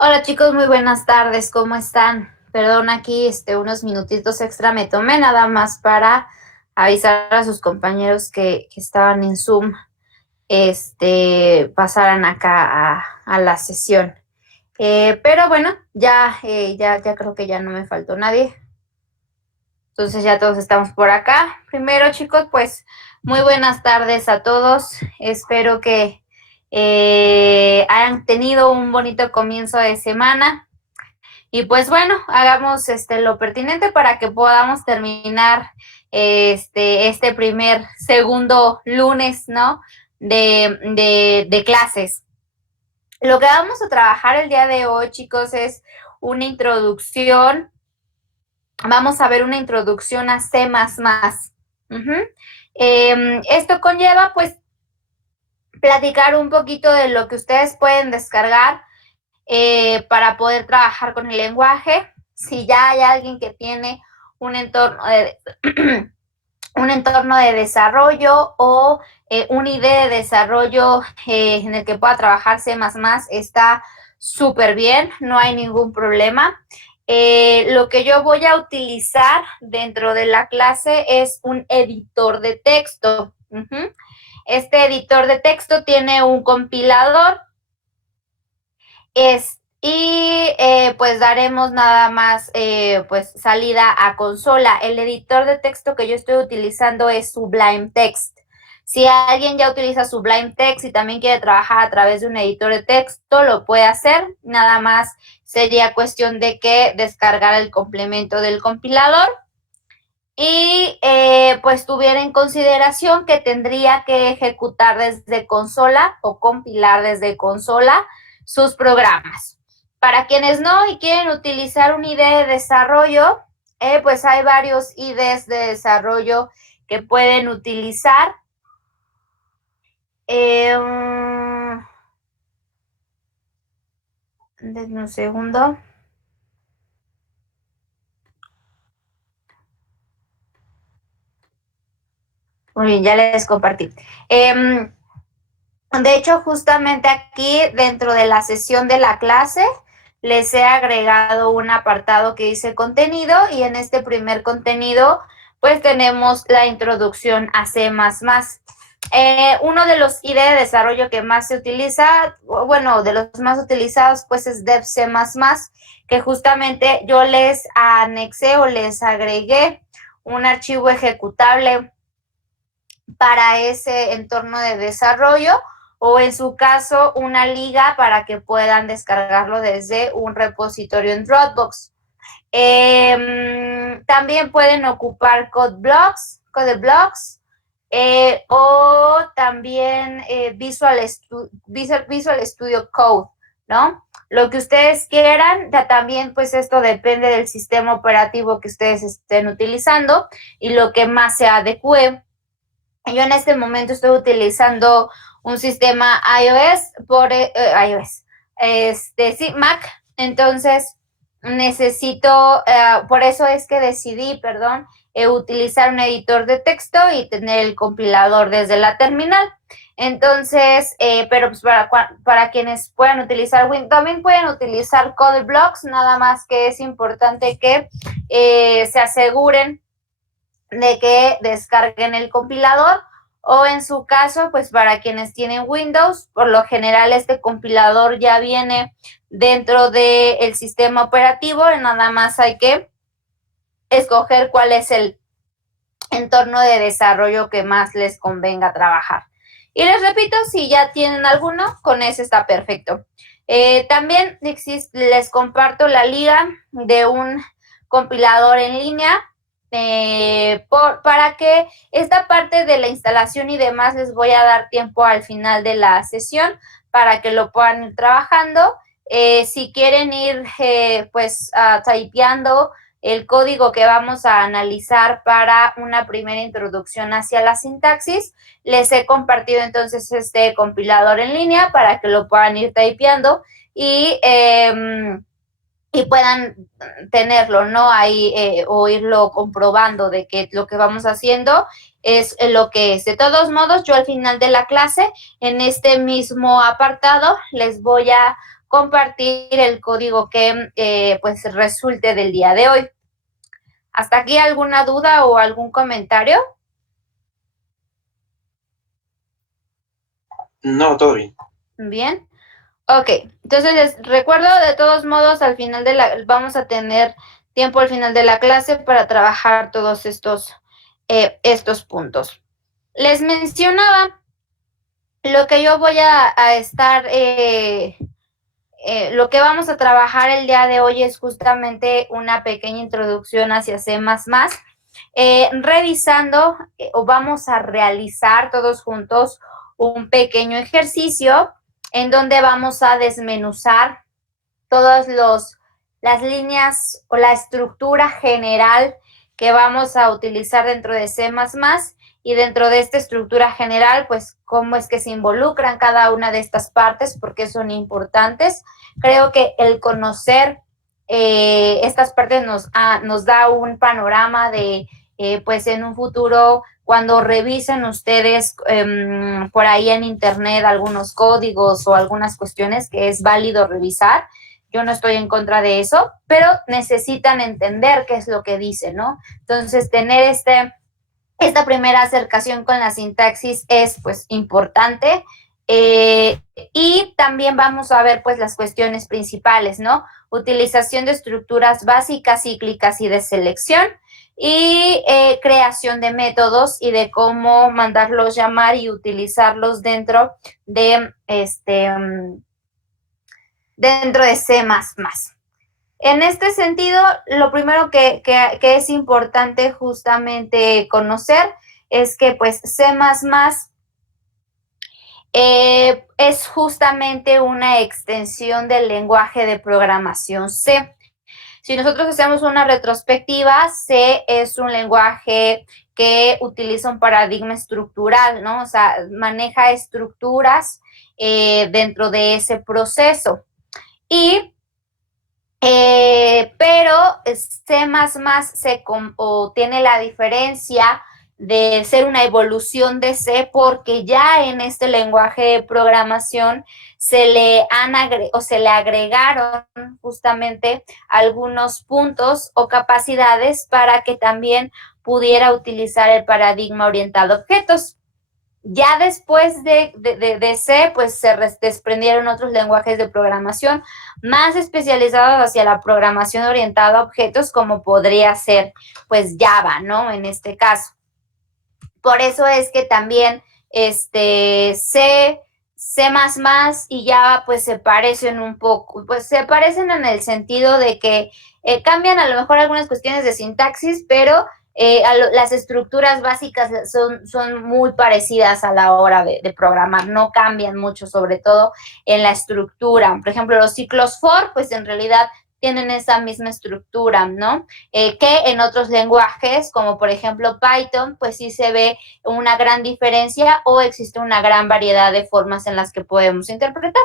Hola chicos, muy buenas tardes, ¿cómo están? Perdón, aquí unos minutitos extra me tomé nada más para avisar a sus compañeros que estaban en Zoom, pasaran acá a la sesión. Pero bueno, ya creo que ya no me faltó nadie. Entonces ya todos estamos por acá. Primero chicos, pues muy buenas tardes a todos. Espero que hayan tenido un bonito comienzo de semana. Y pues bueno, hagamos lo pertinente para que podamos terminar segundo lunes, ¿no? De clases. Lo que vamos a trabajar el día de hoy, chicos, es una introducción. Vamos a ver una introducción a C++. Esto conlleva, pues, platicar un poquito de lo que ustedes pueden descargar para poder trabajar con el lenguaje. Si ya hay alguien que tiene un entorno de, un entorno de desarrollo o una idea de desarrollo en el que pueda trabajar C++, está súper bien, no hay ningún problema. Lo que yo voy a utilizar dentro de la clase es un editor de texto. Este editor de texto tiene un compilador. Pues daremos nada más pues salida a consola. El editor de texto que yo estoy utilizando es Sublime Text. Si alguien ya utiliza Sublime Text y también quiere trabajar a través de un editor de texto, lo puede hacer. Nada más sería cuestión de que descargar el complemento del compilador y pues tuviera en consideración que tendría que ejecutar desde consola o compilar desde consola sus programas. Para quienes no y quieren utilizar un IDE de desarrollo, pues hay varios IDEs de desarrollo que pueden utilizar. Denme un segundo. Muy bien, ya les compartí. De hecho, justamente aquí dentro de la sesión de la clase les he agregado un apartado que dice contenido y en este primer contenido pues tenemos la introducción a C++. Uno de los IDE de desarrollo que más se utiliza, bueno, de los más utilizados pues es DevC++, que justamente yo les anexé o les agregué un archivo ejecutable para ese entorno de desarrollo o en su caso una liga para que puedan descargarlo desde un repositorio en Dropbox. También pueden ocupar CodeBlocks o también Visual Studio Code, ¿no? Lo que ustedes quieran, también pues esto depende del sistema operativo que ustedes estén utilizando y lo que más se adecue. Yo en este momento estoy utilizando un sistema Mac, entonces necesito, por eso es que decidí, utilizar un editor de texto y tener el compilador desde la terminal. Entonces, pero pues para quienes puedan utilizar Windows, también pueden utilizar CodeBlocks, nada más que es importante que se aseguren de que descarguen el compilador o en su caso, pues para quienes tienen Windows, por lo general este compilador ya viene dentro del sistema operativo, nada más hay que escoger cuál es el entorno de desarrollo que más les convenga trabajar. Y les repito, si ya tienen alguno, con ese está perfecto. También les comparto la liga de un compilador en línea para que esta parte de la instalación y demás les voy a dar tiempo al final de la sesión para que lo puedan ir trabajando. Si quieren ir typeando el código que vamos a analizar para una primera introducción hacia la sintaxis, les he compartido entonces este compilador en línea para que lo puedan ir typeando y puedan tenerlo, ¿no? Ahí o irlo comprobando de que lo que vamos haciendo es lo que es. De todos modos, yo al final de la clase, en este mismo apartado, les voy a compartir el código que pues resulte del día de hoy. ¿Hasta aquí alguna duda o algún comentario? No, todo bien. Bien. Ok, entonces les recuerdo de todos modos al final vamos a tener tiempo al final de la clase para trabajar todos estos puntos. Les mencionaba lo que yo voy a estar, lo que vamos a trabajar el día de hoy es justamente una pequeña introducción hacia C++, revisando o vamos a realizar todos juntos un pequeño ejercicio en donde vamos a desmenuzar todas las líneas o la estructura general que vamos a utilizar dentro de C++, y dentro de esta estructura general, pues cómo es que se involucran cada una de estas partes, por qué son importantes. Creo que el conocer estas partes nos da un panorama de, pues en un futuro, cuando revisen ustedes por ahí en internet algunos códigos o algunas cuestiones que es válido revisar. Yo no estoy en contra de eso, pero necesitan entender qué es lo que dice, ¿no? Entonces, tener esta primera acercación con la sintaxis es, pues, importante. Y también vamos a ver, pues, las cuestiones principales, ¿no? Utilización de estructuras básicas, cíclicas y de selección, y creación de métodos y de cómo mandarlos llamar y utilizarlos dentro de C++. En este sentido, lo primero que es importante justamente conocer es que pues C++ es justamente una extensión del lenguaje de programación C. Si nosotros hacemos una retrospectiva, C es un lenguaje que utiliza un paradigma estructural, ¿no? O sea, maneja estructuras dentro de ese proceso. Pero C++ tiene la diferencia de ser una evolución de C porque ya en este lenguaje de programación se le agregaron justamente algunos puntos o capacidades para que también pudiera utilizar el paradigma orientado a objetos. Ya después de C, pues se desprendieron otros lenguajes de programación más especializados hacia la programación orientada a objetos, como podría ser, pues, Java, ¿no? En este caso. Por eso es que también C y Java, pues, se parecen un poco, pues, se parecen en el sentido de que cambian a lo mejor algunas cuestiones de sintaxis, pero las estructuras básicas son muy parecidas a la hora de programar, no cambian mucho, sobre todo en la estructura. Por ejemplo, los ciclos for, pues en realidad tienen esa misma estructura, ¿no? Que en otros lenguajes, como por ejemplo Python, pues sí se ve una gran diferencia o existe una gran variedad de formas en las que podemos interpretar.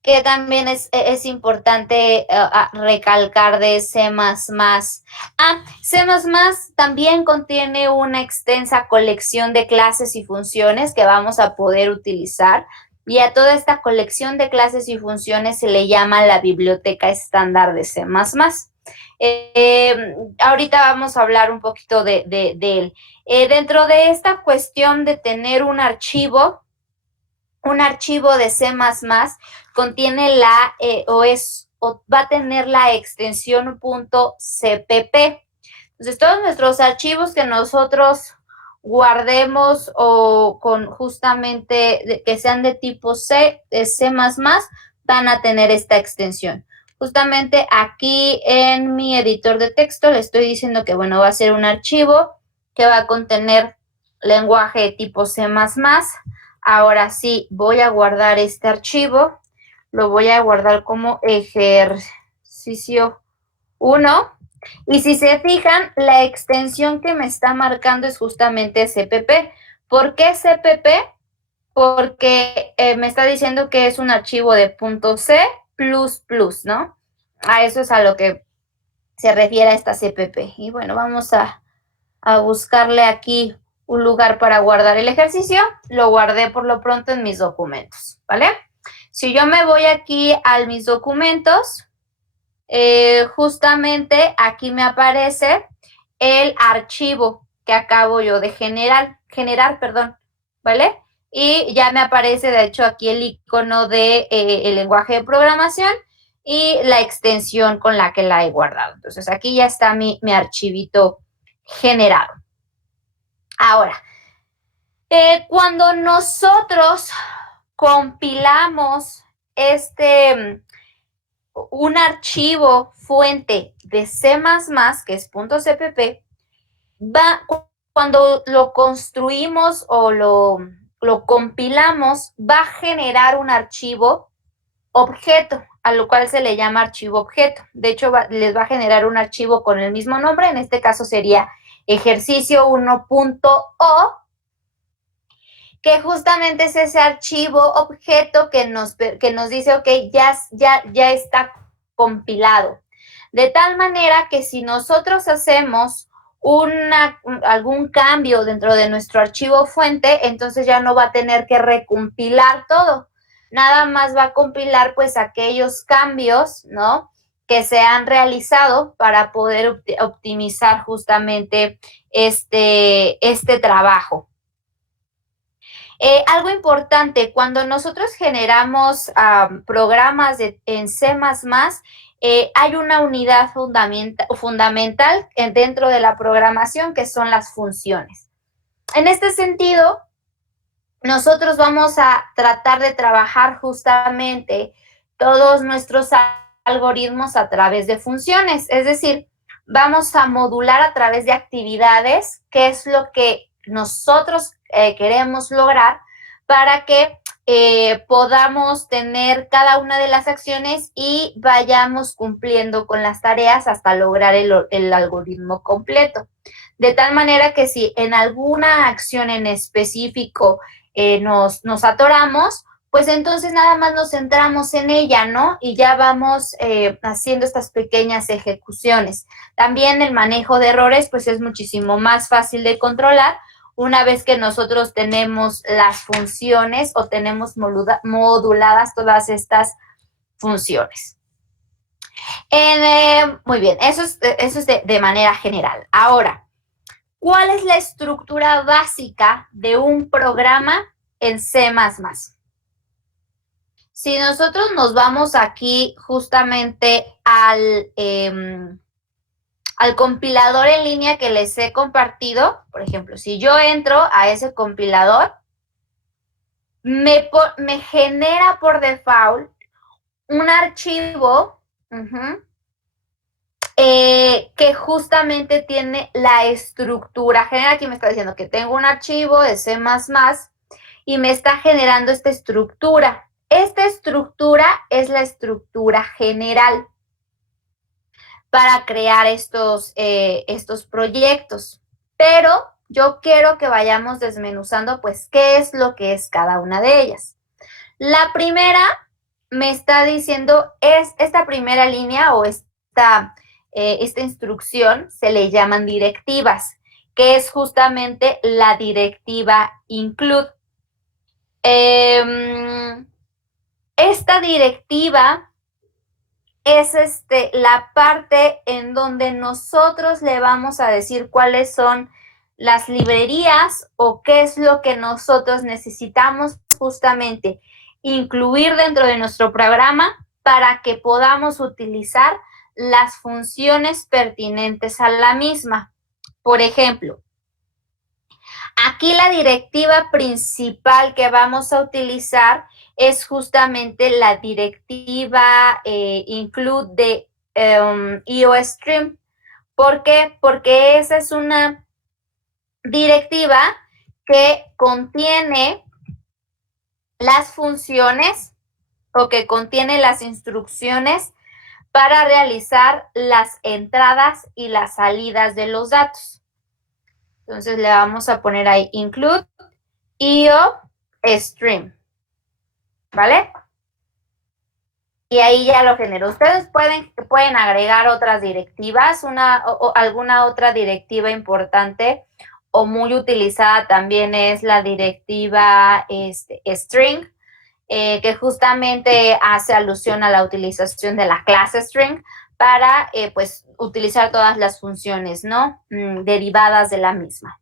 Que también es importante recalcar de C++. C++ también contiene una extensa colección de clases y funciones que vamos a poder utilizar, y a toda esta colección de clases y funciones se le llama la biblioteca estándar de C++. Ahorita vamos a hablar un poquito de él. Dentro de esta cuestión de tener un archivo de C++ contiene va a tener la extensión .cpp. Entonces, todos nuestros archivos que nosotros guardemos o con justamente que sean de tipo C, de C++, van a tener esta extensión. Justamente aquí en mi editor de texto le estoy diciendo que, bueno, va a ser un archivo que va a contener lenguaje de tipo C++. Ahora sí, voy a guardar este archivo, lo voy a guardar como ejercicio 1, y si se fijan, la extensión que me está marcando es justamente CPP. ¿Por qué CPP? Porque me está diciendo que es un archivo de .c++, ¿no? A eso es a lo que se refiere a esta CPP. Y bueno, vamos a buscarle aquí un lugar para guardar el ejercicio, lo guardé por lo pronto en mis documentos, ¿vale? Si yo me voy aquí a mis documentos, justamente aquí me aparece el archivo que acabo yo de generar, perdón, ¿vale? Y ya me aparece, de hecho, aquí el icono de el lenguaje de programación y la extensión con la que la he guardado. Entonces, aquí ya está mi archivito generado. Ahora, cuando nosotros compilamos un archivo fuente de C++, que es .cpp, cuando lo construimos o lo compilamos, va a generar un archivo objeto, a lo cual se le llama archivo objeto. De hecho, les va a generar un archivo con el mismo nombre, en este caso sería ejercicio 1.o, que justamente es ese archivo objeto que nos dice, ok, ya está compilado. De tal manera que si nosotros hacemos algún cambio dentro de nuestro archivo fuente, entonces ya no va a tener que recompilar todo. Nada más va a compilar pues aquellos cambios, ¿no?, que se han realizado para poder optimizar justamente este trabajo. Algo importante, cuando nosotros generamos programas en C++, hay una unidad fundamental dentro de la programación, que son las funciones. En este sentido, nosotros vamos a tratar de trabajar justamente todos nuestros algoritmos a través de funciones, es decir, vamos a modular a través de actividades, que es lo que nosotros queremos lograr para que podamos tener cada una de las acciones y vayamos cumpliendo con las tareas hasta lograr el algoritmo completo. De tal manera que si en alguna acción en específico nos atoramos, pues entonces nada más nos centramos en ella, ¿no? Y ya vamos haciendo estas pequeñas ejecuciones. También el manejo de errores, pues es muchísimo más fácil de controlar una vez que nosotros tenemos las funciones o tenemos moduladas todas estas funciones. Muy bien, eso es de manera general. Ahora, ¿cuál es la estructura básica de un programa en C++? Si nosotros nos vamos aquí justamente al compilador en línea que les he compartido, por ejemplo, si yo entro a ese compilador, me genera por default un archivo que justamente tiene la estructura general. Aquí me está diciendo que tengo un archivo de C++ y me está generando esta estructura. Esta estructura es la estructura general para crear estos proyectos. Pero yo quiero que vayamos desmenuzando, pues, qué es lo que es cada una de ellas. La primera me está diciendo, esta primera línea o esta instrucción se le llaman directivas, que es justamente la directiva include. Esta directiva es la parte en donde nosotros le vamos a decir cuáles son las librerías o qué es lo que nosotros necesitamos justamente incluir dentro de nuestro programa para que podamos utilizar las funciones pertinentes a la misma. Por ejemplo, aquí la directiva principal que vamos a utilizar es justamente la directiva include de IOStream. ¿Por qué? Porque esa es una directiva que contiene las funciones o que contiene las instrucciones para realizar las entradas y las salidas de los datos. Entonces le vamos a poner ahí include IOStream, ¿vale? Y ahí ya lo generó. Ustedes pueden agregar otras directivas, alguna otra directiva importante o muy utilizada también es la directiva string, que justamente hace alusión a la utilización de la clase string para pues utilizar todas las funciones, ¿no? Derivadas de la misma.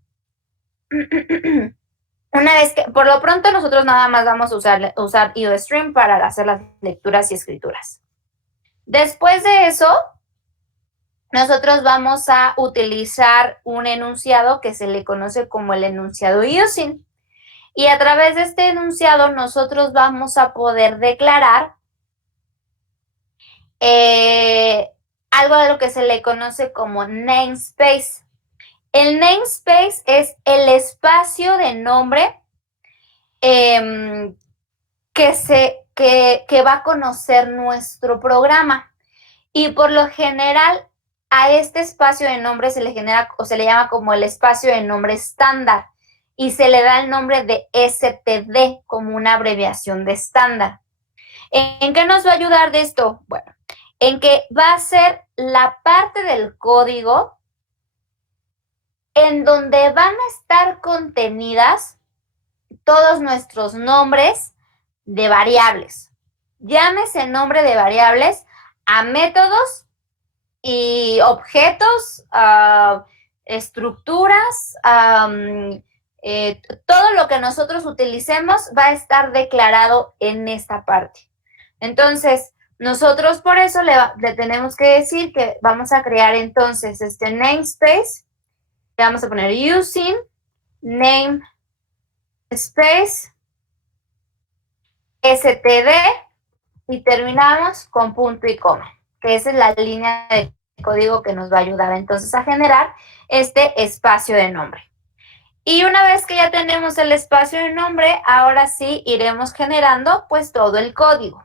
Una vez que, por lo pronto, nosotros nada más vamos a usar IOStream para hacer las lecturas y escrituras. Después de eso, nosotros vamos a utilizar un enunciado que se le conoce como el enunciado using. Y a través de este enunciado, nosotros vamos a poder declarar algo de lo que se le conoce como namespace. El namespace es el espacio de nombre que va a conocer nuestro programa. Y por lo general, a este espacio de nombre se le genera o se le llama como el espacio de nombre estándar y se le da el nombre de STD como una abreviación de estándar. ¿En qué nos va a ayudar de esto? Bueno, en que va a ser la parte del código en donde van a estar contenidas todos nuestros nombres de variables. Llámese nombre de variables a métodos y objetos, estructuras, todo lo que nosotros utilicemos va a estar declarado en esta parte. Entonces, nosotros por eso le tenemos que decir que vamos a crear entonces este namespace. Le vamos a poner using namespace std y terminamos con punto y coma, que esa es la línea de código que nos va a ayudar entonces a generar este espacio de nombre. Y una vez que ya tenemos el espacio de nombre, ahora sí iremos generando pues todo el código.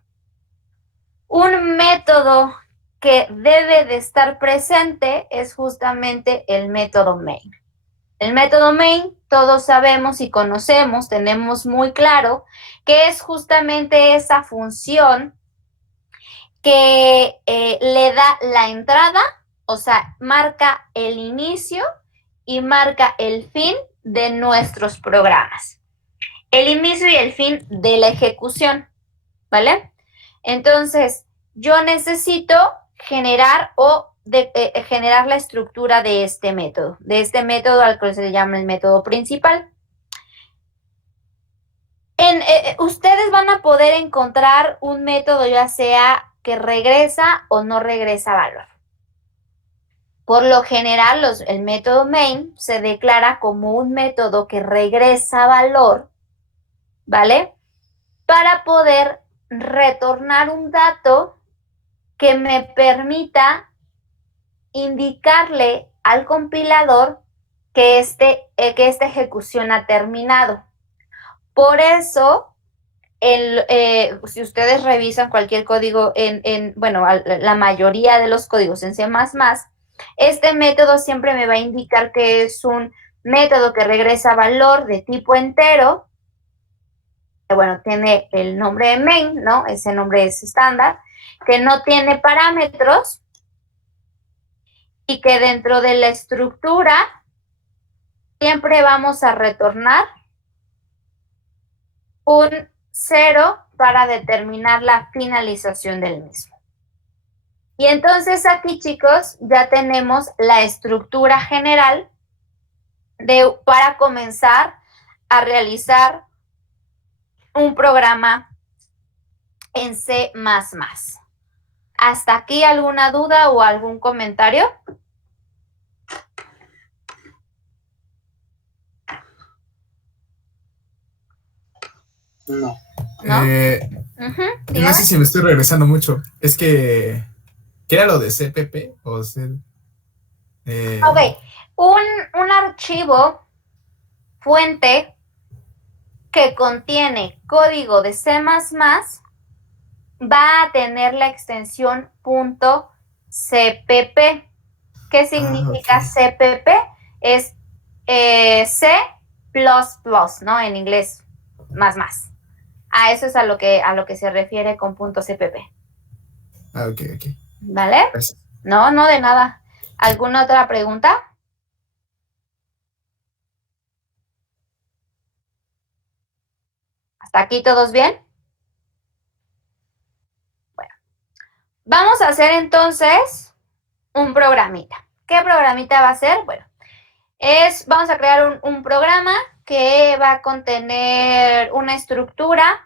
Un método que debe de estar presente es justamente el método main. El método main, todos sabemos y conocemos, tenemos muy claro que es justamente esa función que le da la entrada, o sea, marca el inicio y marca el fin de nuestros programas. El inicio y el fin de la ejecución, ¿vale? Entonces, yo necesito generar generar la estructura de este método al que se le llama el método principal. Ustedes van a poder encontrar un método ya sea que regresa o no regresa valor. Por lo general, el método main se declara como un método que regresa valor, ¿vale? Para poder retornar un dato que me permita indicarle al compilador que esta ejecución ha terminado. Por eso, si ustedes revisan cualquier código bueno, la mayoría de los códigos en C++, este método siempre me va a indicar que es un método que regresa valor de tipo entero, que bueno, tiene el nombre de main, ¿no? Ese nombre es estándar, que no tiene parámetros y que dentro de la estructura siempre vamos a retornar un 0 para determinar la finalización del mismo. Y entonces aquí, chicos, ya tenemos la estructura general para comenzar a realizar un programa en C++. ¿Hasta aquí alguna duda o algún comentario? No. ¿No? No sé si me estoy regresando mucho. Es que, ¿qué era lo de CPP? O C, Ok, un archivo fuente que contiene código de C++ va a tener la extensión .cpp. ¿Qué significa okay. CPP? Es C++, ¿no? En inglés, más. A eso es a lo que se refiere con .cpp. Ok. ¿Vale? Gracias. No, de nada. ¿Alguna otra pregunta? ¿Hasta aquí todos bien? Bueno, vamos a hacer entonces un programita. ¿Qué programita va a ser? Bueno, vamos a crear un programa que va a contener una estructura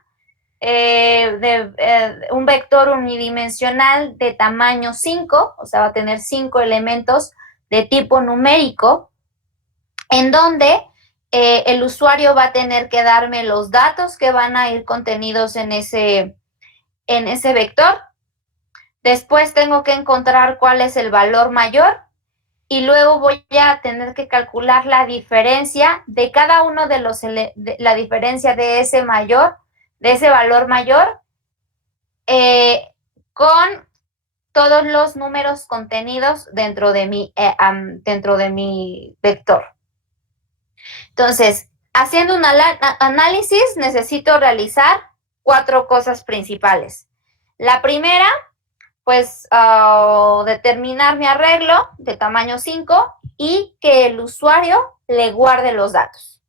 un vector unidimensional de tamaño 5, o sea, va a tener 5 elementos de tipo numérico, en donde el usuario va a tener que darme los datos que van a ir contenidos en ese vector. Después tengo que encontrar cuál es el valor mayor y luego voy a tener que calcular la diferencia de cada uno de la diferencia de ese valor mayor con todos los números contenidos dentro de mi vector. Entonces, haciendo un análisis, necesito realizar 4 cosas principales. La primera, pues, determinar mi arreglo de tamaño 5 y que el usuario le guarde los datos.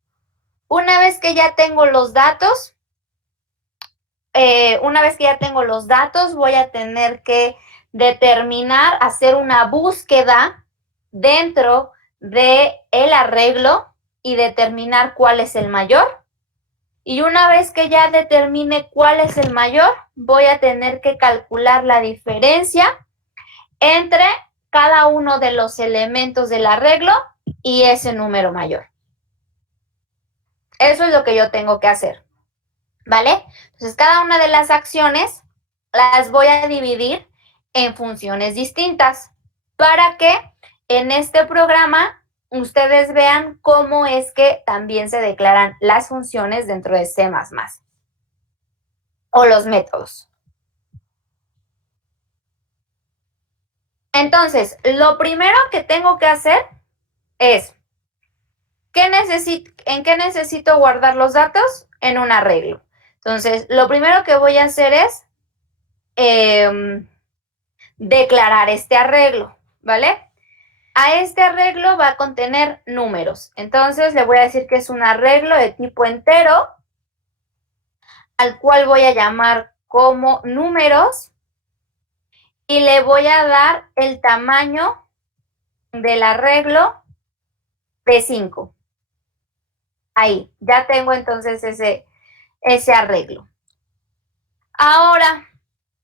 Una vez que ya tengo los datos, voy a tener que determinar, hacer una búsqueda dentro del arreglo y determinar cuál es el mayor. Y una vez que ya determine cuál es el mayor, voy a tener que calcular la diferencia entre cada uno de los elementos del arreglo y ese número mayor. Eso es lo que yo tengo que hacer, ¿vale? Entonces, cada una de las acciones las voy a dividir en funciones distintas para que en este programa ustedes vean cómo es que también se declaran las funciones dentro de C++ o los métodos. Entonces, lo primero que tengo que hacer es, ¿en qué necesito guardar los datos? En un arreglo. Entonces, lo primero que voy a hacer es declarar este arreglo, ¿vale? A este arreglo va a contener números. Entonces, le voy a decir que es un arreglo de tipo entero, al cual voy a llamar como números, y le voy a dar el tamaño del arreglo de 5. Ahí, ya tengo entonces ese arreglo. Ahora,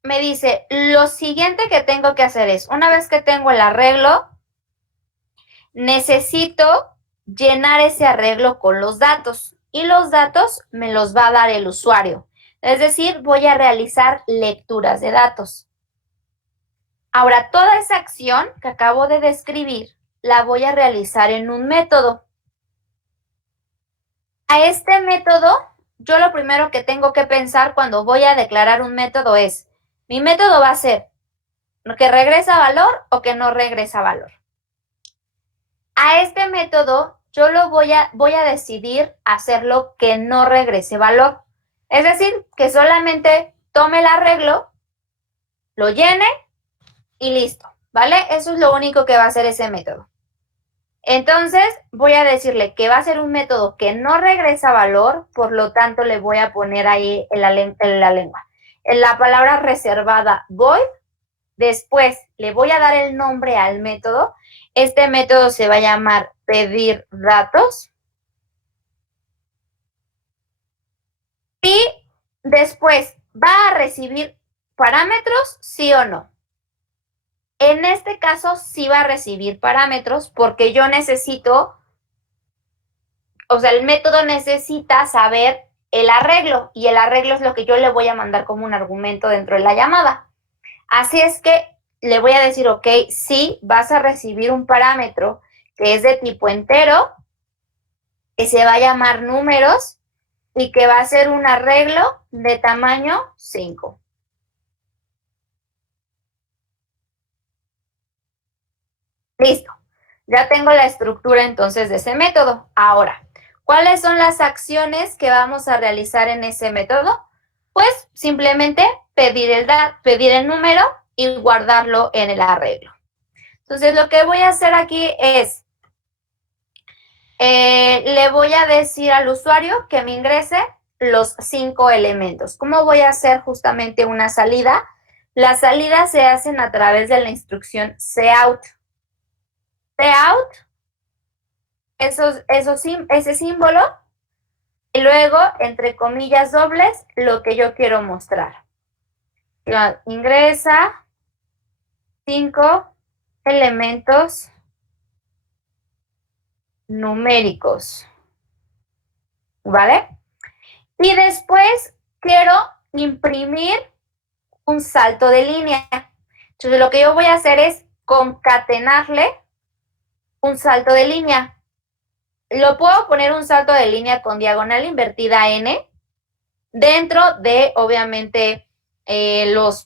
me dice, lo siguiente que tengo que hacer es, una vez que tengo el arreglo, necesito llenar ese arreglo con los datos y los datos me los va a dar el usuario. Es decir, voy a realizar lecturas de datos. Ahora, toda esa acción que acabo de describir la voy a realizar en un método. A este método, yo lo primero que tengo que pensar cuando voy a declarar un método es, mi método va a ser que regresa valor o que no regresa valor. A este método yo lo voy a decidir hacerlo que no regrese valor. Es decir, que solamente tome el arreglo, lo llene y listo, ¿vale? Eso es lo único que va a hacer ese método. Entonces, voy a decirle que va a ser un método que no regresa valor, por lo tanto, le voy a poner ahí en la palabra reservada void. Después, le voy a dar el nombre al método. Este método se va a llamar pedir datos. Y después, ¿va a recibir parámetros, sí o no? En este caso, sí va a recibir parámetros porque yo necesito, o sea, el método necesita saber el arreglo y el arreglo es lo que yo le voy a mandar como un argumento dentro de la llamada. Así es que le voy a decir, ok, sí, vas a recibir un parámetro que es de tipo entero, que se va a llamar números y que va a ser un arreglo de tamaño 5. Listo. Ya tengo la estructura entonces de ese método. Ahora, ¿cuáles son las acciones que vamos a realizar en ese método? Pues simplemente pedir el número y guardarlo en el arreglo. Entonces, lo que voy a hacer aquí es, le voy a decir al usuario que me ingrese los 5 elementos. ¿Cómo voy a hacer justamente una salida? Las salidas se hacen a través de la instrucción cout. Cout, ese símbolo, y luego, entre comillas dobles, lo que yo quiero mostrar. Ingresa 5 elementos numéricos, ¿vale? Y después quiero imprimir un salto de línea. Entonces, lo que yo voy a hacer es concatenarle un salto de línea. Lo puedo poner un salto de línea con diagonal invertida N dentro de, obviamente, los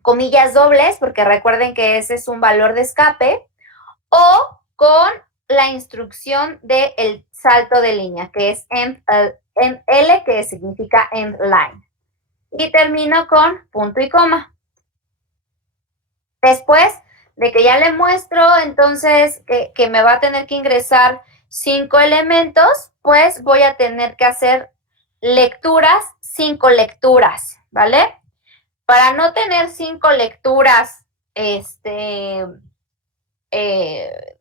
comillas dobles, porque recuerden que ese es un valor de escape, o con la instrucción del salto de línea, que es end L, que significa end line. Y termino con punto y coma. Después de que ya le muestro, entonces, que me va a tener que ingresar 5 elementos, pues voy a tener que hacer lecturas, 5 lecturas, ¿vale? Para no tener 5 lecturas,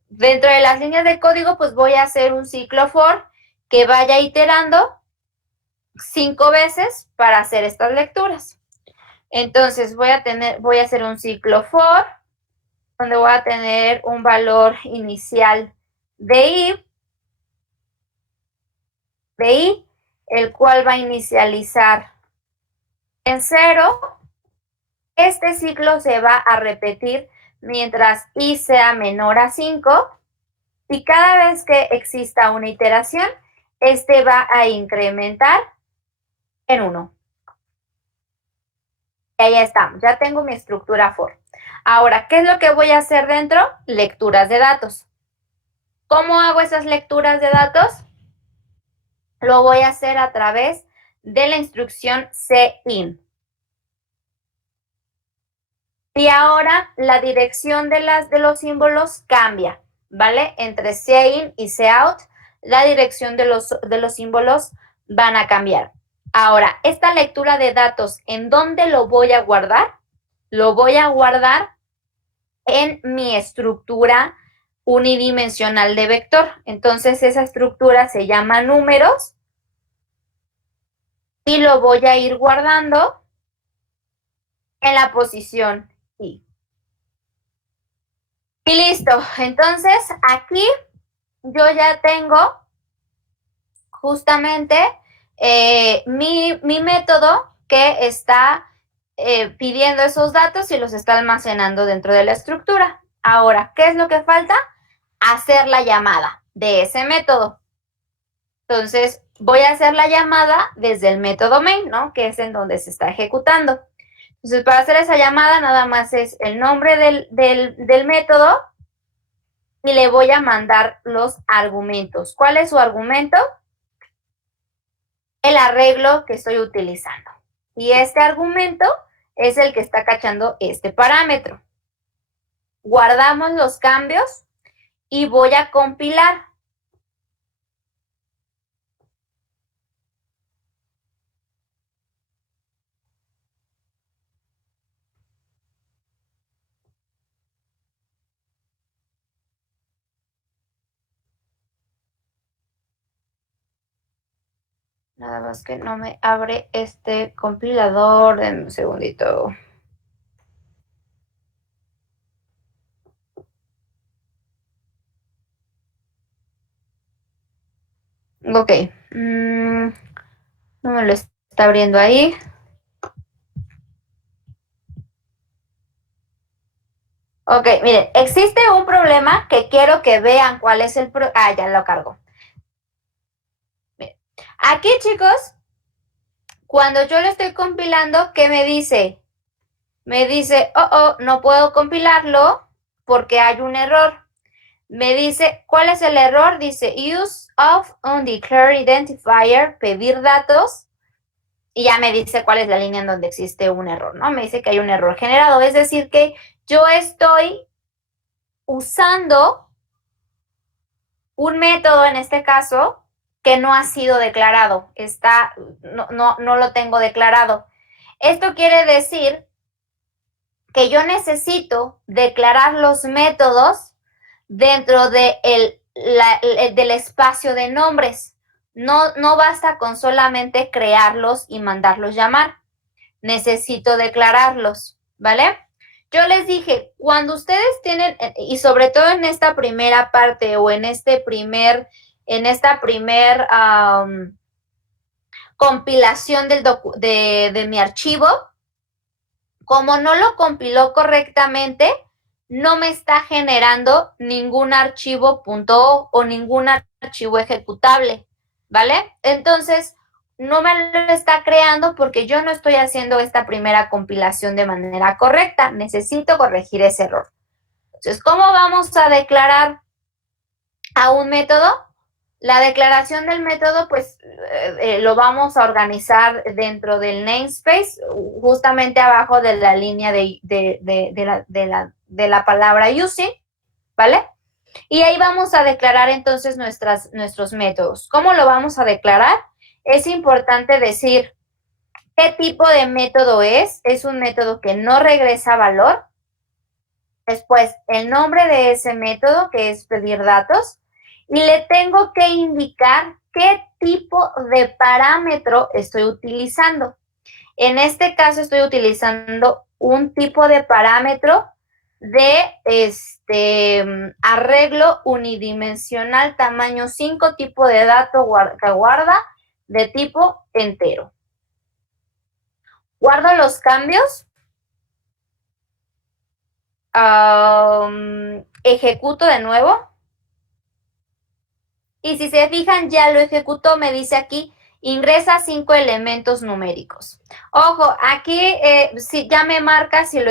dentro de las líneas de código, pues voy a hacer un ciclo for que vaya iterando 5 veces para hacer estas lecturas. Entonces voy a hacer un ciclo for donde voy a tener un valor inicial de i, el cual va a inicializar en 0. Este ciclo se va a repetir mientras i sea menor a 5 y cada vez que exista una iteración, este va a incrementar en 1. Y ahí estamos, ya tengo mi estructura for. Ahora, ¿qué es lo que voy a hacer dentro? Lecturas de datos. ¿Cómo hago esas lecturas de datos? Lo voy a hacer a través de la instrucción cin. Y ahora la dirección de los símbolos cambia, ¿vale? Entre cin y cout, la dirección de los símbolos van a cambiar. Ahora, esta lectura de datos, ¿en dónde lo voy a guardar? Lo voy a guardar en mi estructura unidimensional de vector. Entonces, esa estructura se llama números y lo voy a ir guardando en la posición i. Y listo. Entonces, aquí yo ya tengo justamente mi método que está pidiendo esos datos y los está almacenando dentro de la estructura. Ahora, ¿qué es lo que falta? Hacer la llamada de ese método. Entonces, voy a hacer la llamada desde el método main, ¿no? Que es en donde se está ejecutando. Entonces, para hacer esa llamada, nada más es el nombre del método y le voy a mandar los argumentos. ¿Cuál es su argumento? El arreglo que estoy utilizando. Y este argumento es el que está cachando este parámetro. Guardamos los cambios y voy a compilar. Nada más que no me abre este compilador. En un segundito. Ok. No me lo está abriendo ahí. Ok, miren, existe un problema que quiero que vean cuál es el problema. Ah, ya lo cargo. Miren. Aquí, chicos, cuando yo lo estoy compilando, ¿qué me dice? Me dice, no puedo compilarlo porque hay un error. Me dice, ¿cuál es el error? Dice, use of undeclared identifier, pedir datos. Y ya me dice cuál es la línea en donde existe un error, ¿no? Me dice que hay un error generado. Es decir, que yo estoy usando un método, en este caso, que no ha sido declarado, no lo tengo declarado. Esto quiere decir que yo necesito declarar los métodos dentro del espacio de nombres. No basta con solamente crearlos y mandarlos llamar. Necesito declararlos, ¿vale? Yo les dije, cuando ustedes tienen, y sobre todo en esta primera parte o en esta primer compilación de mi archivo, como no lo compiló correctamente, no me está generando ningún archivo .o o ningún archivo ejecutable, ¿vale? Entonces, no me lo está creando porque yo no estoy haciendo esta primera compilación de manera correcta. Necesito corregir ese error. Entonces, ¿cómo vamos a declarar a un método? La declaración del método, pues, lo vamos a organizar dentro del namespace, justamente abajo de la línea de la palabra using, ¿vale? Y ahí vamos a declarar entonces nuestros métodos. ¿Cómo lo vamos a declarar? Es importante decir qué tipo de método es. Es un método que no regresa valor. Después, el nombre de ese método, que es pedir datos. Y le tengo que indicar qué tipo de parámetro estoy utilizando. En este caso estoy utilizando un tipo de parámetro de arreglo unidimensional tamaño 5, tipo de dato que guarda de tipo entero. Guardo los cambios. Ejecuto de nuevo. Y si se fijan, ya lo ejecutó, me dice aquí, ingresa 5 elementos numéricos. Ojo, aquí si ya me marca si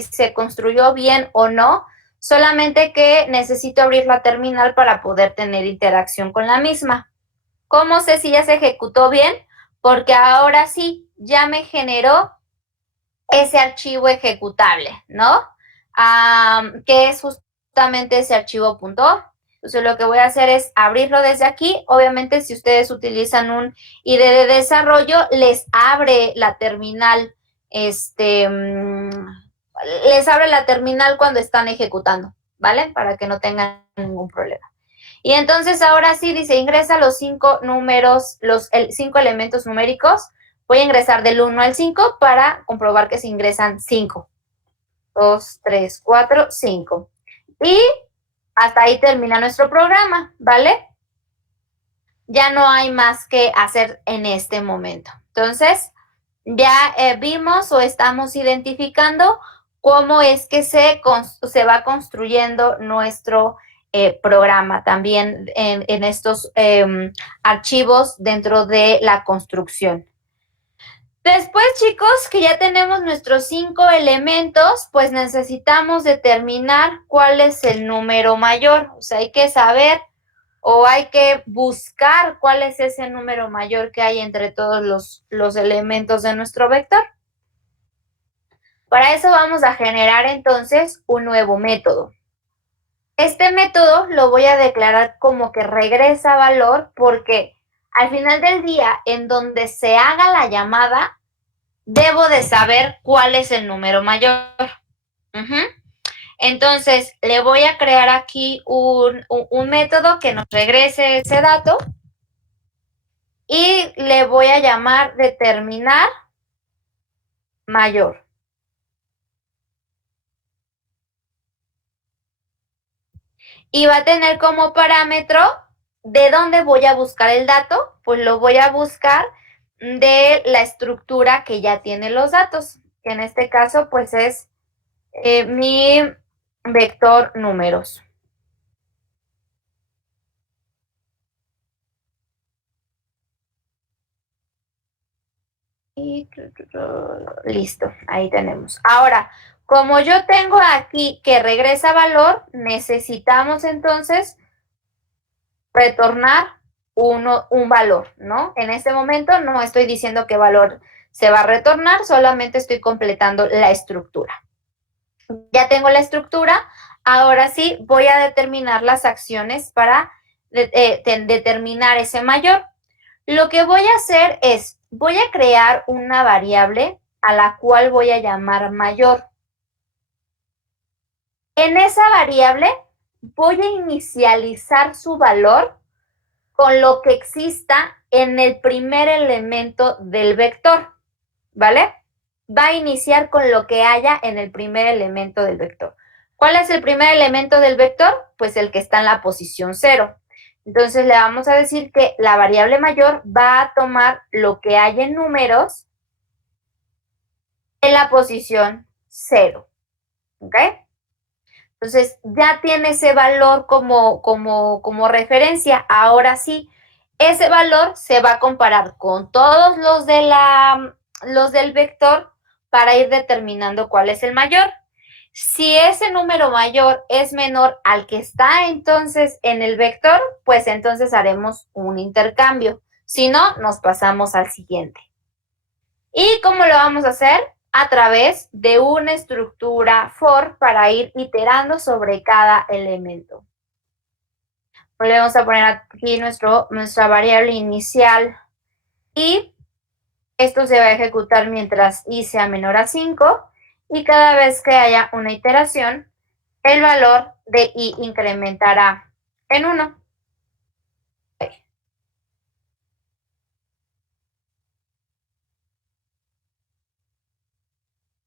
se construyó bien o no, solamente que necesito abrir la terminal para poder tener interacción con la misma. ¿Cómo sé si ya se ejecutó bien? Porque ahora sí, ya me generó ese archivo ejecutable, ¿no? Que es justamente ese archivo .o. Entonces, lo que voy a hacer es abrirlo desde aquí. Obviamente, si ustedes utilizan un ID de desarrollo, les abre la terminal, les abre la terminal cuando están ejecutando, ¿vale? Para que no tengan ningún problema. Y entonces, ahora sí, dice, ingresa los 5 números, los 5 elementos numéricos. Voy a ingresar del 1 al 5 para comprobar que se ingresan 5. 2, 3, 4, 5. Y hasta ahí termina nuestro programa, ¿vale? Ya no hay más que hacer en este momento. Entonces, ya vimos o estamos identificando cómo es que se va construyendo nuestro programa también en estos archivos dentro de la construcción. Después, chicos, que ya tenemos nuestros 5 elementos, pues necesitamos determinar cuál es el número mayor. O sea, hay que saber o hay que buscar cuál es ese número mayor que hay entre todos los elementos de nuestro vector. Para eso vamos a generar entonces un nuevo método. Este método lo voy a declarar como que regresa valor porque al final del día, en donde se haga la llamada, debo de saber cuál es el número mayor. Entonces, le voy a crear aquí un método que nos regrese ese dato y le voy a llamar determinar mayor. Y va a tener como parámetro de dónde voy a buscar el dato, pues lo voy a buscar de la estructura que ya tiene los datos, que en este caso pues es mi vector números. Y listo, ahí tenemos. Ahora, como yo tengo aquí que regresa valor, necesitamos entonces retornar un valor, ¿no? En este momento no estoy diciendo qué valor se va a retornar, solamente estoy completando la estructura. Ya tengo la estructura, ahora sí voy a determinar las acciones para determinar ese mayor. Lo que voy a hacer es, voy a crear una variable a la cual voy a llamar mayor. En esa variable voy a inicializar su valor con lo que exista en el primer elemento del vector, ¿vale? Va a iniciar con lo que haya en el primer elemento del vector. ¿Cuál es el primer elemento del vector? Pues el que está en la posición 0. Entonces le vamos a decir que la variable mayor va a tomar lo que hay en números en la posición 0. ¿Ok? Entonces ya tiene ese valor como referencia. Ahora sí, ese valor se va a comparar con todos los del vector para ir determinando cuál es el mayor. Si ese número mayor es menor al que está entonces en el vector, pues entonces haremos un intercambio. Si no, nos pasamos al siguiente. ¿Y cómo lo vamos a hacer? A través de una estructura for para ir iterando sobre cada elemento. Le vamos a poner aquí nuestra variable inicial y esto se va a ejecutar mientras i sea menor a 5 y cada vez que haya una iteración, el valor de i incrementará en 1.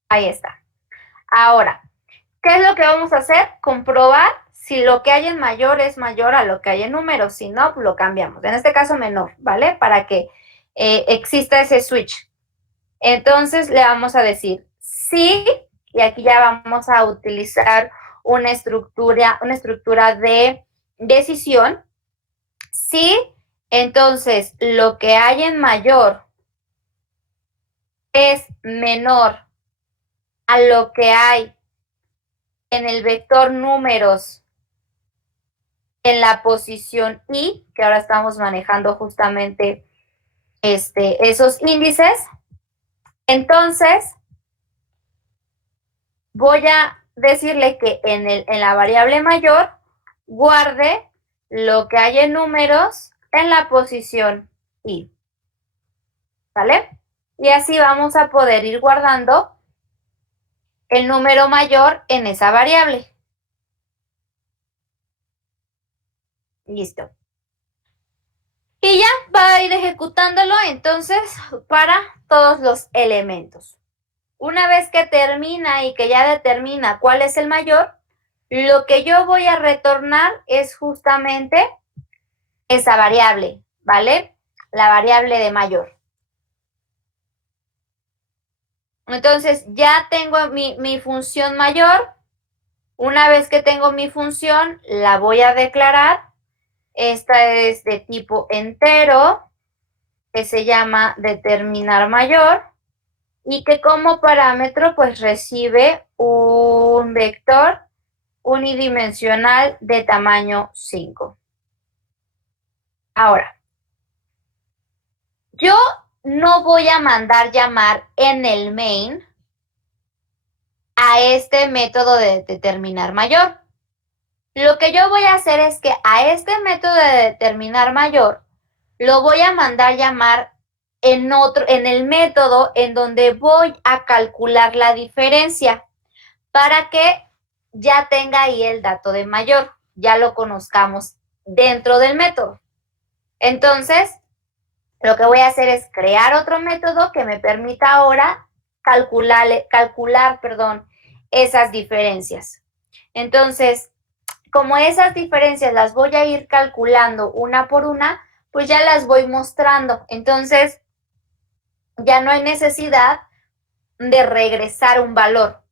Ahí está. Ahora, ¿qué es lo que vamos a hacer? Comprobar si lo que hay en mayor es mayor a lo que hay en números. Si no, pues lo cambiamos. En este caso, menor, ¿vale? Para que exista ese switch. Entonces, le vamos a decir sí, y aquí ya vamos a utilizar una estructura de decisión. Sí, entonces, lo que hay en mayor es menor a lo que hay en el vector números en la posición i, que ahora estamos manejando justamente esos índices. Entonces, voy a decirle que en la variable mayor guarde lo que hay en números en la posición i. ¿Vale? Y así vamos a poder ir guardando el número mayor en esa variable. Listo. Y ya va a ir ejecutándolo entonces para todos los elementos. Una vez que termina y que ya determina cuál es el mayor, lo que yo voy a retornar es justamente esa variable, ¿vale? La variable de mayor. Entonces ya tengo mi función mayor. Una vez que tengo mi función, la voy a declarar. Esta es de tipo entero, que se llama determinar mayor, y que como parámetro pues recibe un vector unidimensional de tamaño 5. Ahora, yo no voy a mandar llamar en el main a este método de determinar mayor. Lo que yo voy a hacer es que a este método de determinar mayor lo voy a mandar llamar en el método en donde voy a calcular la diferencia para que ya tenga ahí el dato de mayor, ya lo conozcamos dentro del método. Entonces, lo que voy a hacer es crear otro método que me permita ahora calcular esas diferencias. Entonces, como esas diferencias las voy a ir calculando una por una, pues ya las voy mostrando. Entonces, ya no hay necesidad de regresar un valor.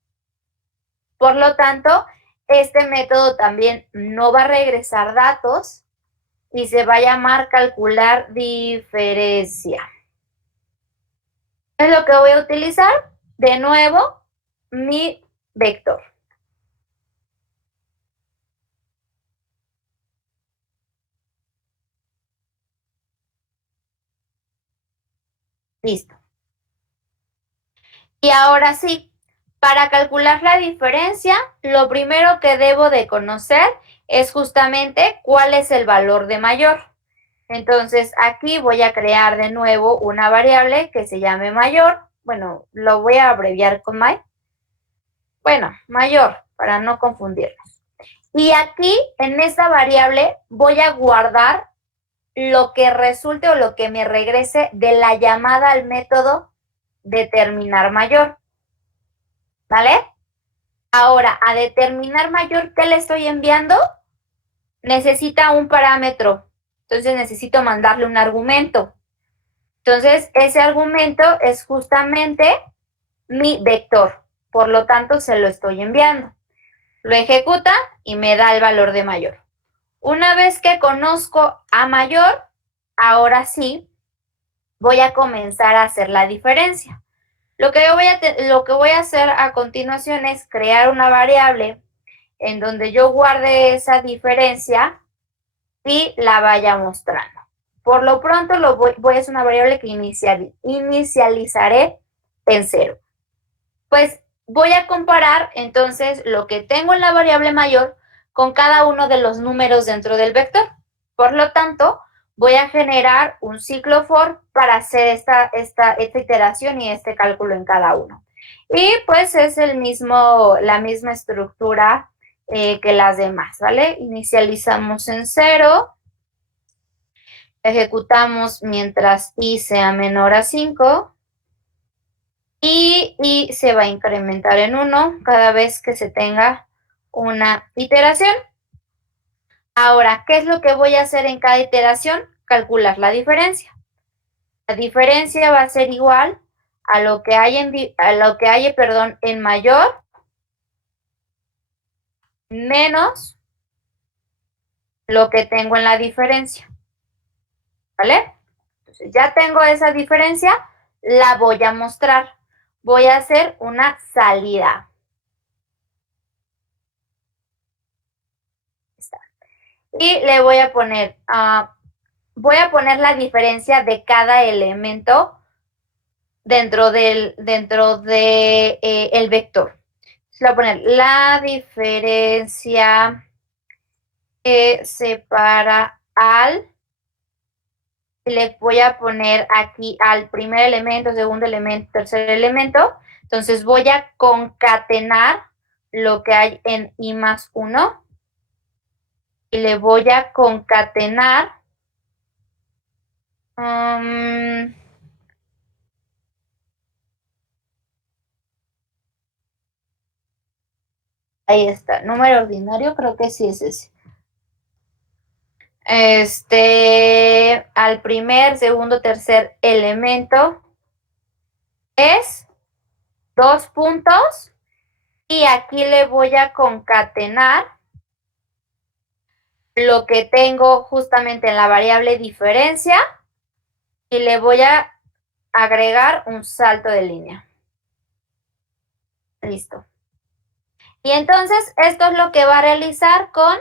Por lo tanto, este método también no va a regresar datos y se va a llamar calcular diferencia. Es lo que voy a utilizar, de nuevo, mi vector. Listo. Y ahora sí, para calcular la diferencia, lo primero que debo de conocer es justamente cuál es el valor de mayor. Entonces, aquí voy a crear de nuevo una variable que se llame mayor. Bueno, lo voy a abreviar con mayor, para no confundirnos. Y aquí, en esta variable, voy a guardar lo que resulte o lo que me regrese de la llamada al método determinar mayor. ¿Vale? Ahora, a determinar mayor, ¿qué le estoy enviando? Necesita un parámetro. Entonces, necesito mandarle un argumento. Entonces, ese argumento es justamente mi vector. Por lo tanto, se lo estoy enviando. Lo ejecuta y me da el valor de mayor. Una vez que conozco a mayor, ahora sí, voy a comenzar a hacer la diferencia. Lo que voy a hacer a continuación es crear una variable en donde yo guarde esa diferencia y la vaya mostrando. Por lo pronto voy a hacer una variable que inicializaré en 0. Pues voy a comparar entonces lo que tengo en la variable mayor con cada uno de los números dentro del vector. Por lo tanto, voy a generar un ciclo for para hacer esta iteración y este cálculo en cada uno. Y pues es la misma estructura que las demás, ¿vale? Inicializamos en 0, ejecutamos mientras i sea menor a 5, y se va a incrementar en 1 cada vez que se tenga una iteración. Ahora, ¿qué es lo que voy a hacer en cada iteración? Calcular la diferencia. La diferencia va a ser igual a lo que hay en mayor menos lo que tengo en la diferencia. ¿Vale? Entonces, ya tengo esa diferencia, la voy a mostrar. Voy a hacer una salida. Y le voy a poner la diferencia de cada elemento dentro de el vector. Le voy a poner la diferencia que separa al, le voy a poner aquí al primer elemento, segundo elemento, tercer elemento. Entonces voy a concatenar lo que hay en i más 1 y le voy a concatenar ahí está, número ordinario, creo que sí es ese. Al primer, segundo, tercer elemento es 2 puntos y aquí le voy a concatenar lo que tengo justamente en la variable diferencia y le voy a agregar un salto de línea. Listo. Y entonces esto es lo que va a realizar con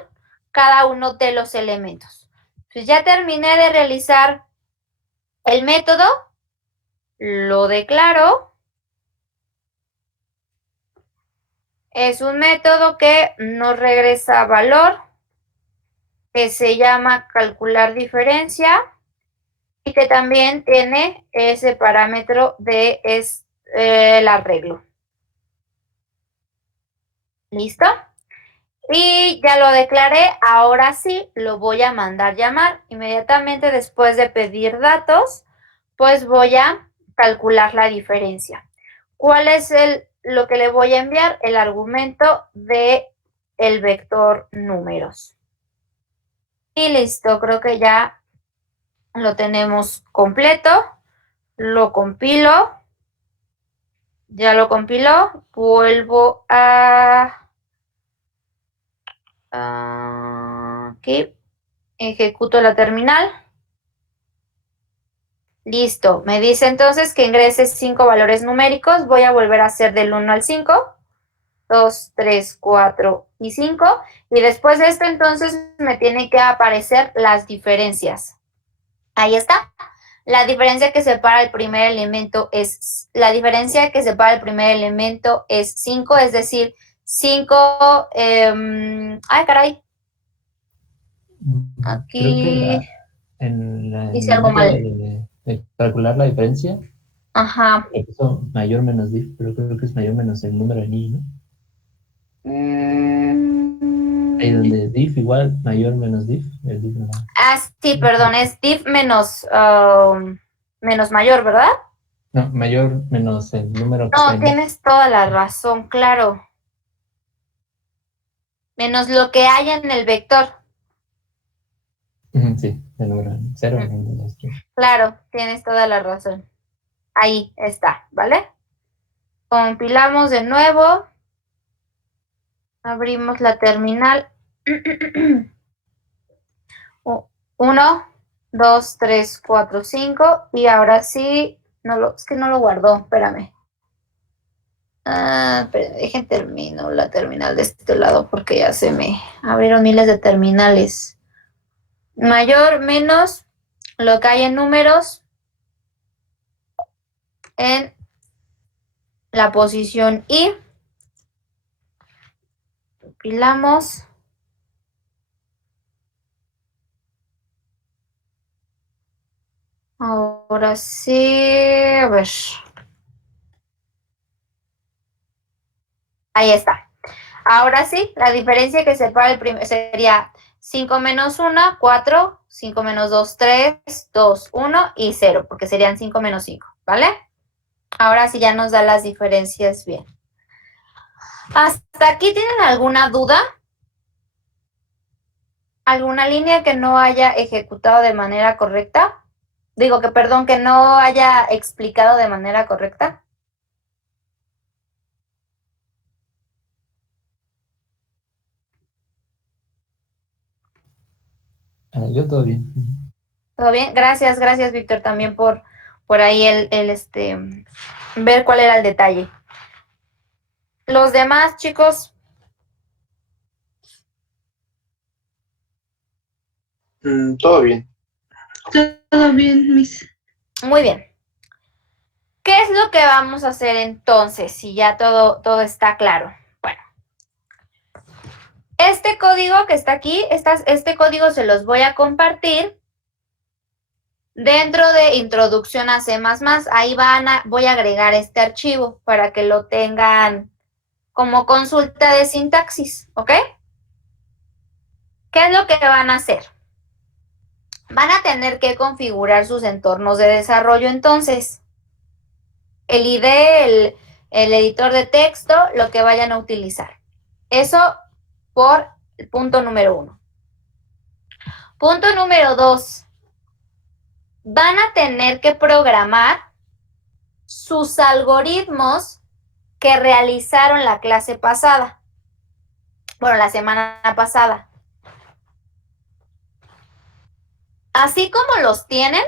cada uno de los elementos. Pues ya terminé de realizar el método, lo declaro. Es un método que nos regresa valor, que se llama calcular diferencia y que también tiene ese parámetro de el arreglo. ¿Listo? Y ya lo declaré, ahora sí lo voy a mandar llamar. Inmediatamente después de pedir datos, pues voy a calcular la diferencia. ¿Cuál es lo que le voy a enviar? El argumento de el vector números. Y listo, creo que ya lo tenemos completo. Lo compilo. Ya lo compiló. Vuelvo aquí. Ejecuto la terminal. Listo. Me dice entonces que ingrese 5 valores numéricos. Voy a volver a hacer del 1 al 5. 2, 3, 4 y 5. Y después de esto, entonces, me tienen que aparecer las diferencias. Ahí está. La diferencia que separa el primer elemento es 5, es decir, 5, ay caray, Aquí en hice el algo método mal. de calcular la diferencia, Ajá. le puso mayor menos diff, pero creo que es mayor menos el número en i, ¿no? Ahí donde diff igual, mayor menos diff, el diff no va. Sí, perdón, es diff menos mayor, ¿verdad? No, mayor menos el número que está No, en i. tienes toda la razón, claro. Menos lo que hay en el vector. Sí, el número 0, 1, 2, 3. Claro, tienes toda la razón. Ahí está, ¿vale? Compilamos de nuevo. Abrimos la terminal. 1, 2, 3, 4, 5. Y ahora sí, es que no lo guardó, espérame. Dejen termino la terminal de este lado porque ya se me abrieron miles de terminales. Mayor, menos, lo que hay en números en la posición I. Compilamos. Ahora sí, a ver. Ahí está. Ahora sí, la diferencia que separa el primero sería 5 menos 1, 4, 5 menos 2, 3, 2, 1 y 0, porque serían 5 menos 5, ¿vale? Ahora sí ya nos da las diferencias bien. ¿Hasta aquí tienen alguna duda? ¿Alguna línea que no haya ejecutado de manera correcta? Digo que, perdón, que no haya explicado de manera correcta. Yo todo bien. ¿Todo bien? Gracias, Víctor, también por ahí ver cuál era el detalle. Los demás, chicos. Todo bien. Todo bien, Miss. Muy bien. ¿Qué es lo que vamos a hacer entonces? Si ya todo está claro. Bueno. Este código que está aquí, este código se los voy a compartir dentro de Introducción a C++. Ahí voy a agregar este archivo para que lo tengan como consulta de sintaxis, ¿ok? ¿Qué es lo que van a hacer? Van a tener que configurar sus entornos de desarrollo entonces. El IDE, el editor de texto, lo que vayan a utilizar. Eso por el punto número 1. Punto número 2. Van a tener que programar sus algoritmos que realizaron la clase pasada. Bueno, la semana pasada. Así como los tienen,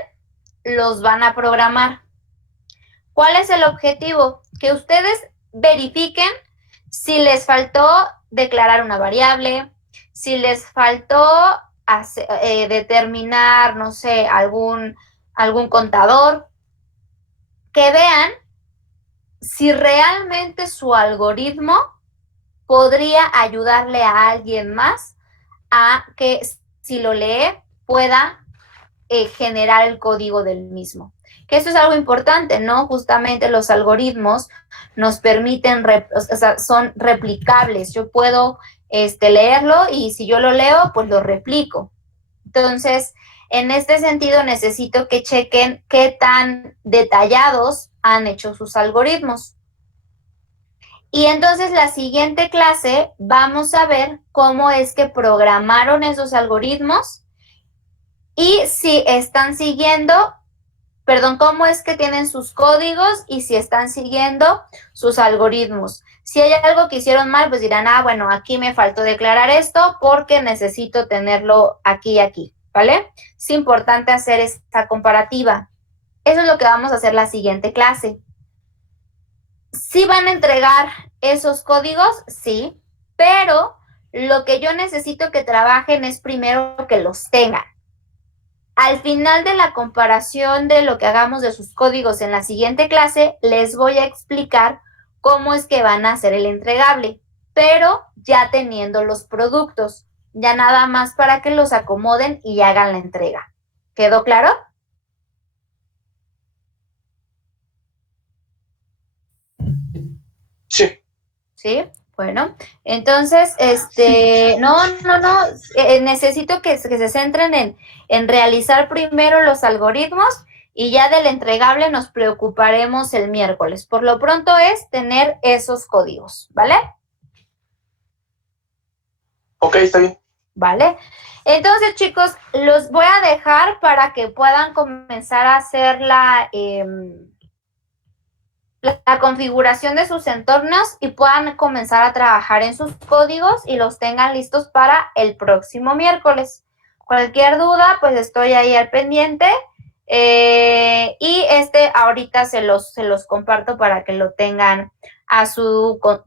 los van a programar. ¿Cuál es el objetivo? Que ustedes verifiquen si les faltó declarar una variable, si les faltó determinar, no sé, algún contador, que vean si realmente su algoritmo podría ayudarle a alguien más a que si lo lee pueda generar el código del mismo. Que eso es algo importante, ¿no? Justamente los algoritmos nos permiten, son replicables. Yo puedo leerlo y si yo lo leo, pues lo replico. Entonces, en este sentido, necesito que chequen qué tan detallados han hecho sus algoritmos. Y entonces la siguiente clase vamos a ver cómo es que programaron esos algoritmos y si están siguiendo, cómo es que tienen sus códigos y si están siguiendo sus algoritmos. Si hay algo que hicieron mal, pues dirán, bueno, aquí me faltó declarar esto porque necesito tenerlo aquí y aquí, ¿vale? Es importante hacer esta comparativa. Eso es lo que vamos a hacer la siguiente clase. ¿Sí van a entregar esos códigos? Sí, pero lo que yo necesito que trabajen es primero que los tengan. Al final de la comparación de lo que hagamos de sus códigos en la siguiente clase, les voy a explicar cómo es que van a hacer el entregable, pero ya teniendo los productos, Ya nada más para que los acomoden y hagan la entrega. ¿Quedó claro? Sí. Sí, bueno. Entonces, no, necesito que se centren en realizar primero los algoritmos y ya del entregable nos preocuparemos el miércoles. Por lo pronto es tener esos códigos, ¿vale? Ok, está bien. ¿Vale? Entonces, chicos, los voy a dejar para que puedan comenzar a hacer la configuración de sus entornos y puedan comenzar a trabajar en sus códigos y los tengan listos para el próximo miércoles. Cualquier duda, pues estoy ahí al pendiente. Y ahorita se los comparto para que lo tengan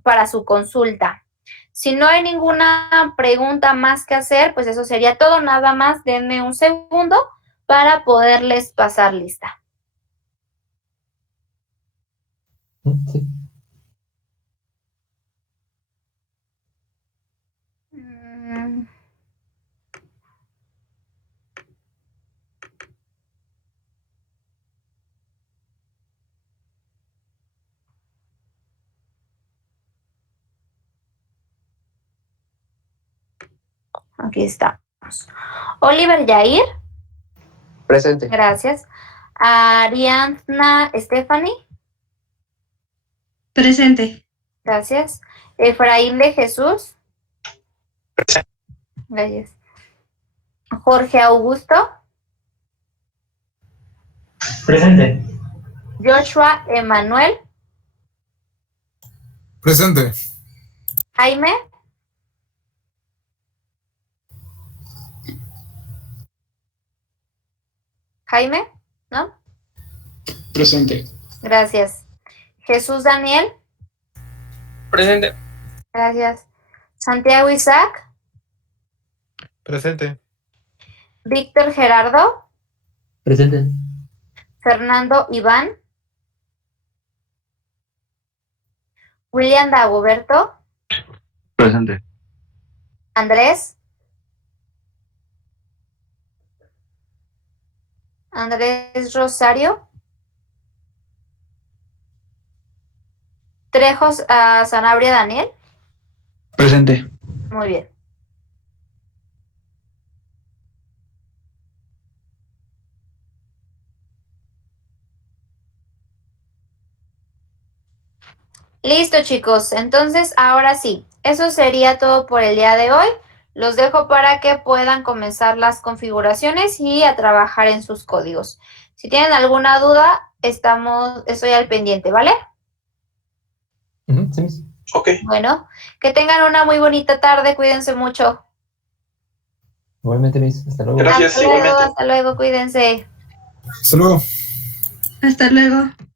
para su consulta. Si no hay ninguna pregunta más que hacer, pues eso sería todo. Nada más denme un segundo para poderles pasar lista. Sí. Aquí estamos. Oliver Yair. Presente. Gracias. Ariadna Stephanie. Presente. Gracias. Efraín de Jesús. Gracias. Jorge Augusto. Presente. Joshua Emanuel. Presente. Jaime. Jaime, ¿no? Presente. Gracias. Jesús Daniel. Presente. Gracias. Santiago Isaac. Presente. Víctor Gerardo. Presente. Fernando Iván. William Dagoberto. Presente. Andrés. Andrés Rosario. Trejos Sanabria Daniel. Presente. Muy bien. Listo, chicos. Entonces, ahora sí, eso sería todo por el día de hoy. Los dejo para que puedan comenzar las configuraciones y a trabajar en sus códigos. Si tienen alguna duda, estoy al pendiente, ¿vale? Sí, miss. Ok. Bueno, que tengan una muy bonita tarde. Cuídense mucho. Igualmente, miss. Hasta luego. Gracias, igualmente. Hasta luego, cuídense. Hasta luego. Hasta luego.